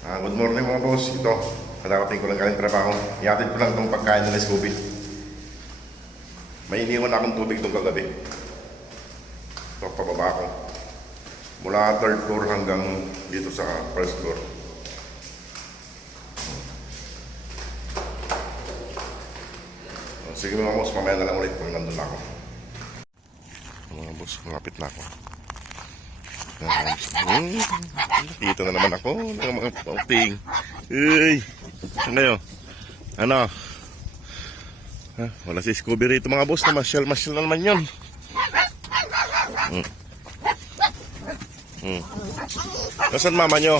Good morning mga boss. Ito, kadarating ko lang galing trabaho. Ihatid ko lang itong pagkain nila Scooby. May iniwan akong tubig itong kagabi. Ito, pababa ko. Mula third floor hanggang dito sa first floor. Sige mga boss, mamaya na lang ulit kung nandun ako. Mga boss, malapit na ako. Dito na naman ako ng mga pauting. Uy, saan kayo? Ano? Wala si Scooby rito mga boss, na masyal na naman yun. Nasaan mama nyo?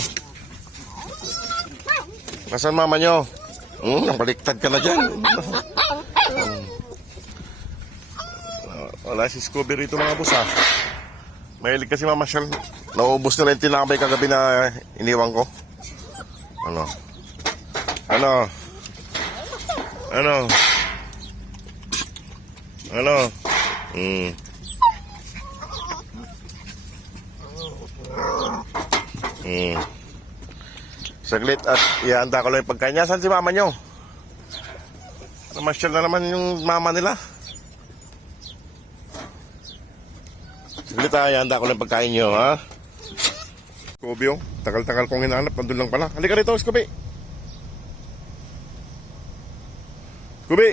Nasaan mama nyo? Baliktad ka na dyan. Wala si Scooby rito mga boss ha. Mahilig kasi mamasyal. Naubos na rin tinapay kagabi na iniwan ko. Ano? Ano? Ano? Ano? Saglit at ihanda ko lang yung pagkain niya. Saan si mama nyo? Namasyal na naman yung mama nila. Saglit ha, ihanda ko lang yung pagkain nyo ha. Scooby oh, tagal-tagal kong hinahanap. Nandun lang pala. Halika rito Scooby. Scooby!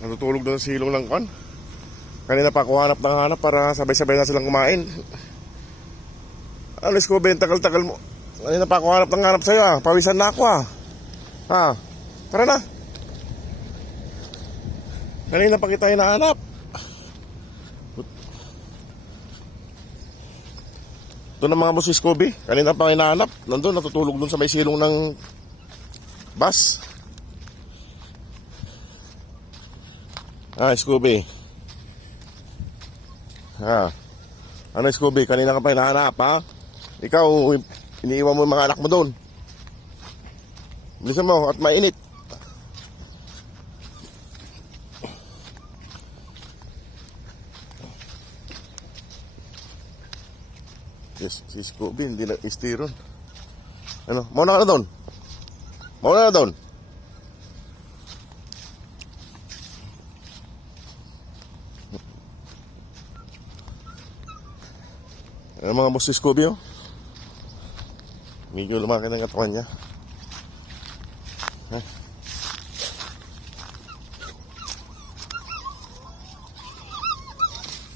Natutulog doon sa silong lang kon. Kanina pa ako hanap ng hanap para sabay-sabay na silang kumain. Ano Scooby, tagal-tagal mo. Kanina pa ako hanap sa'yo ha. Pawisan na ako ha. Ha? Tara na. Kanina pa kita hinahanap. Ito na mga boss si Scooby. Kanina pa hinahanap. Nandun, natutulog dun sa may silong ng bus. Scooby. Ano Scooby, kanina ka pa hinahanap ha? Ikaw, iniiwan mo yung mga anak mo doon. Bilisan mo at mainit. Yes, si Scooby hindi na istiron. Ano, mauna ka na doon. Mauna na doon. Ano mga boss si Scooby oh? Medyo lumaki ng katawan niya.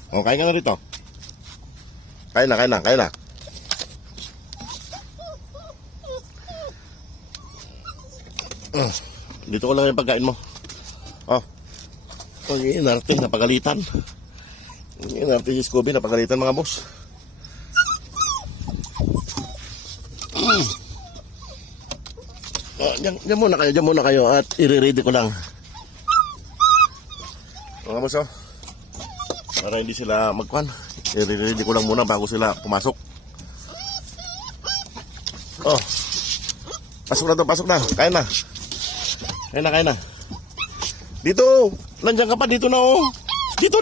Oh, kain ka na rito. Kain na. Dito ko lang yung pagkain mo. Oh. Inarte, napagalitan. Inarte si Scooby, napagalitan mga boss. Diyan muna kayo at i-ready ko lang. Mga boss, oh. Para hindi sila magkuhan. I-ready ko lang muna bago sila pumasok. Oh. Pasok na. Kain na. Dito. Nandiyan ka pa. Dito na oh. Dito.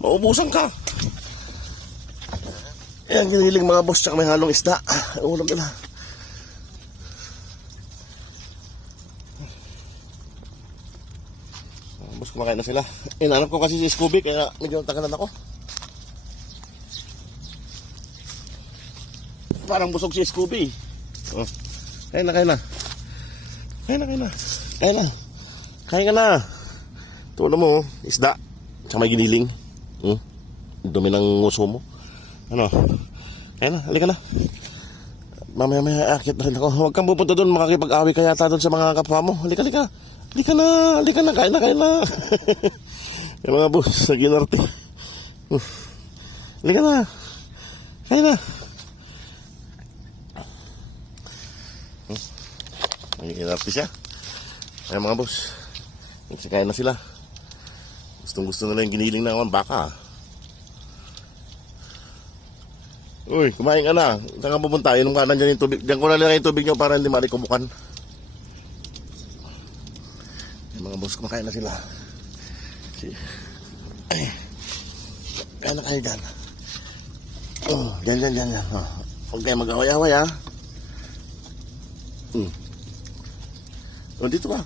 Maubusan ka. Ayan, giniling mga boss. Tsaka may halong isda. Ulam nila. Boss, kumakain na sila. Inanap ko kasi si Scooby. Kaya medyo tagalan ako. Parang busog si Scooby. Oh. Kain na. Kain ka na. Tulo mo, isda. Tsaka may giniling. Dumi ng nguso mo. Ano? Kain na, halika na. Mamaya akit na rin ako. Huwag kang pupunta doon, makakipag-awi ka yata doon sa mga kapwa mo. Halika na, kain na. Yung mga boss, sa ginarte. Halika na. Kain na. May ginarte siya. Ay mga boss, nagsakain na sila. Gustong-gusto nila yung giniling na baka. Uy, kumain ka na. Saan ka pupunta? Inom ka na dyan yung tubig. Diyan ko na lang yung tubig nyo para hindi marikumukan. Ay mga boss, kumakain na sila. Kain na kayo dyan. Yan. Oh. Huwag kayo mag-away-away, ha? Oh, dito ka.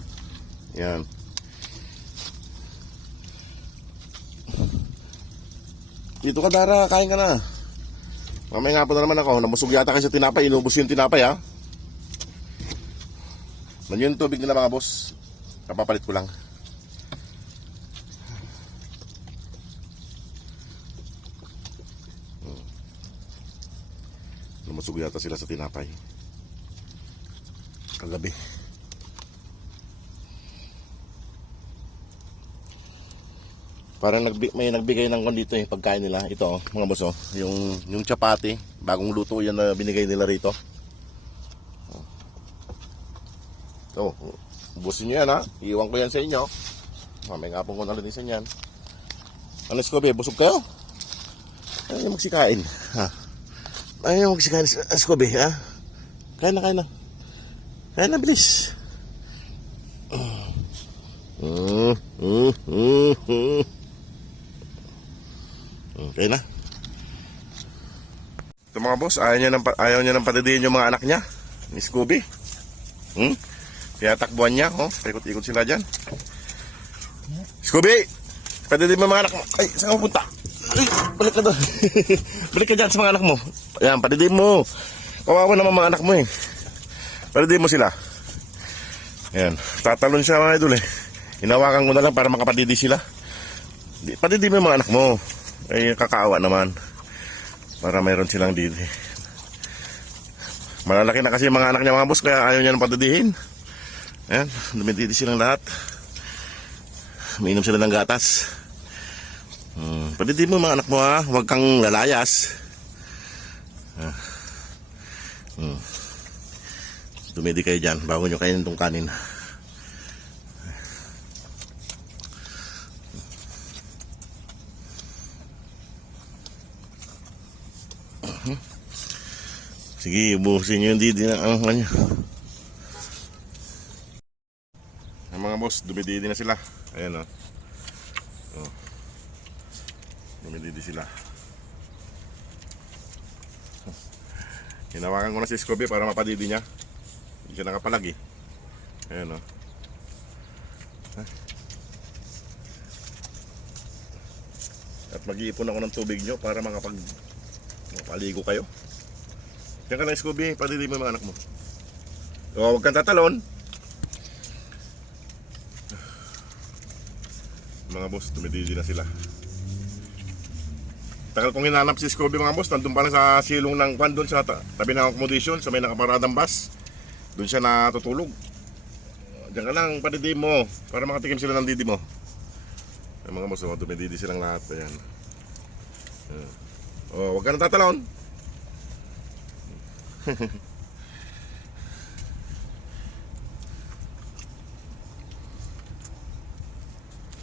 Yan. Dito ka, Dara. Kain ka na. Mamaya nga pa na naman ako. Namusog yata kayo sa tinapay. Inubos yung tinapay, ha? Nandiyan yung tubig nila, mga boss. Kapapalit ko lang. Namusog yata sila sa tinapay. Kagabi. Parang may nagbigay ng kondito yung pagkain nila. Ito, mga boss, oh. Yung chapati. Bagong luto yan na binigay nila rito. So, ubusin nyo yan, ha. Iiwan ko yan sa inyo. Mamaya nga pong ko nalinisan yan. Ano, Scooby? Busog kayo? Ayaw magsikain. Ha? Ayaw magsikain, Scooby, ha? Kain na. Kain na, bilis. Okay na. Ito, mga boss, ayaw niya ng padidiin yung mga anak niya. Ni Scooby. Kaya takbuhan niya, oh. Ikot-ikot sila dyan. Scooby! Padidiin mo mga anak mo. Ay, saan ka pupunta? Ay, balik ka doon. Balik ka dyan sa mga anak mo. Ayan, padidiin mo. Kawawa naman mga anak mo, eh. Padidiin mo sila. Ayan, tatalon siya, mga idol, eh. Hinawakan ko na lang para makapadidi sila. Padidiin mo yung mga anak mo. Ay, kakaawa naman. Para mayroon silang didi. Malalaki na kasi mga anak niya, mga boss, kaya ayaw niya ng padidihin. Ayan, dumididi silang lahat. Umiinom sila ng gatas. Padidihin mo mga anak mo, ha. Huwag kang lalayas. Dumidi kayo dyan bago nyo kainin itong kanin. Sige, ubusin nyo yung didi ng ang kanya. Ang mga boss, dumididi na sila. Ayan, oh. Dumididi sila. Hinawakan ko na si Scooby para mapadidi niya. Hindi siya nakapalag, eh. Ayan, oh. At mag-iipon ako ng tubig nyo para makapaligo kayo. Diyan ka lang, Scooby, padidi mo yung mga anak mo. O, huwag kang tatalon. Mga boss, dumididi na sila. Tagal kong hinanap si Scooby, mga boss. Nandun pa lang sa silong ng kwan doon sa tabi ng accommodation, sa may nakaparadang bus. Doon siya natutulog. Diyan ka lang, padidi mo para makatikim sila ng didi mo. Ay, mga boss, dumididi silang lahat. Ayan. O, huwag ka nang tatalon.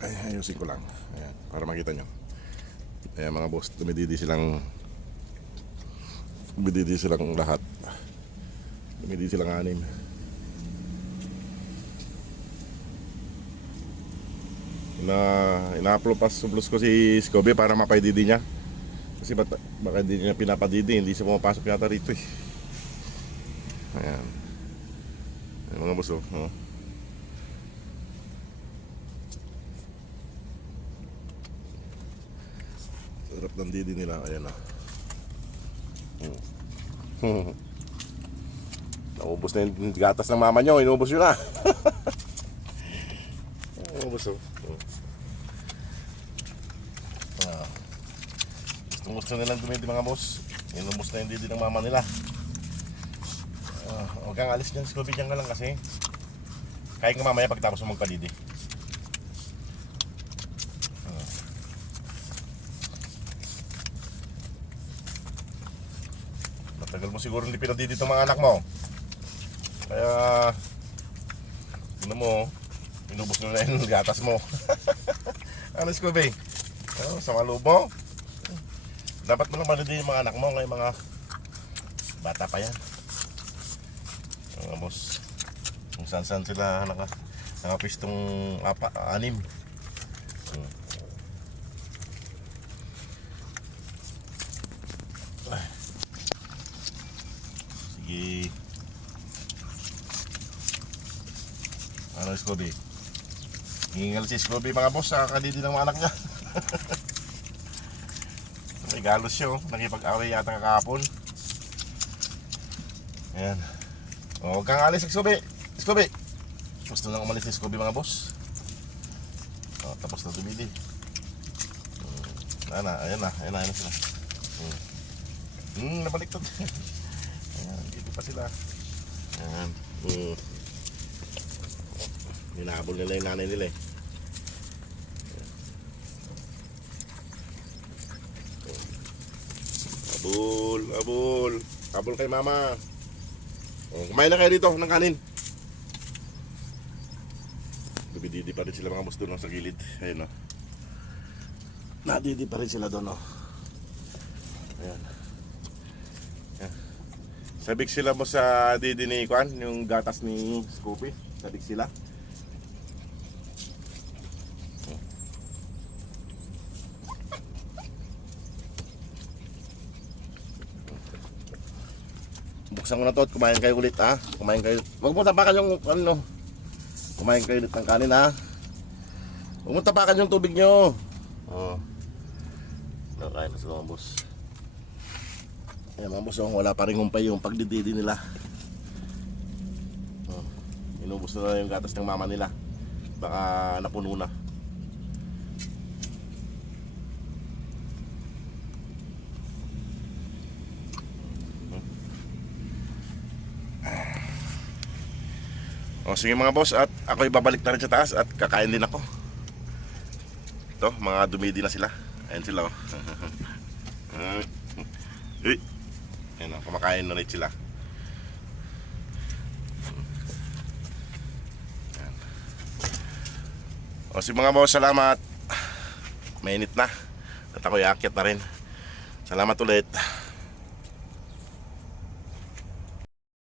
Ay, ayusin ko lang. Ayan, para makita nyo. Ayan, mga boss, dumididi silang lahat. Dumididi silang 6. Ina-upload pa sublos ko si Scooby para mapaididi niya. Kasi baka hindi niya pinapadidi, hindi siya pumapasok yata rito, eh. Ayan. Ayan, mga boss, oh. Sarap ng didi nila. Ayan, oh. Naubos na yung gatas ng mama nyo. Inubos yun, na. Naubos, oh. Gusto nilang dumidi, mga boss. Inubos na yung didi ng mama nila. Huwag kang alis dyan, Scooby, dyan ka lang kasi. Kain ka mamaya pagtapos mo magpadidi. Matagal mo siguro hindi pinadidi itong mga anak mo. Kaya mo, inubos na yung gatas mo. Ano, Scooby? Sama loob mo? Dapat mo lang padidi yung mga anak mo. Ngayon mga bata pa yan. Mga boss, kung saan sila nakapistong 6. Sige. Ano, Scooby? Hingal si Scooby mga boss sa kadidi ng mga anak niya. May galos siya, oh. Nakipag-away yata kakapon. Ayan. O, huwag kang alis, Scooby. Scooby. Gusto nang umalis si Scooby mga boss. O, tapos na dumili. Ayan na sila. Nabaliktad. Ayan, dito pa sila. Ayan. Hinahabol nila yung nanay nila eh. Abol kay mama. Kumain na kayo dito ng kanin. Dumididi pa rin sila mga boss doon sa gilid. Ayun o. Nadidi pa rin sila doon o. Ayan. Ayan. Sabik sila mo sa didi ni Kwan, yung gatas ni Scoopy. Sabik sila. Buksan ko na to at kumain kayo ulit ha. Kumain kayo. Huwag mo tapakan yung ano. Kumain kayo ulit ng kanin ha. Huwag mo tapakan yung tubig nyo. Oh. Nakain na sila mga boss. Ayan mga boss, oh, wala pa rin humpay yung pagdididi nila. Oh. Inubos na yung gatas ng mama nila. Baka napuno na. O sige mga boss, at ako'y babalik na rin sa taas at kakain din ako. Ito, mga dumidi na sila. Ayan sila oh. Ayan oh, kumakain na rin sila. Ayan. O sige mga boss, salamat. Mainit na. At ako'y aakyat na rin. Salamat ulit.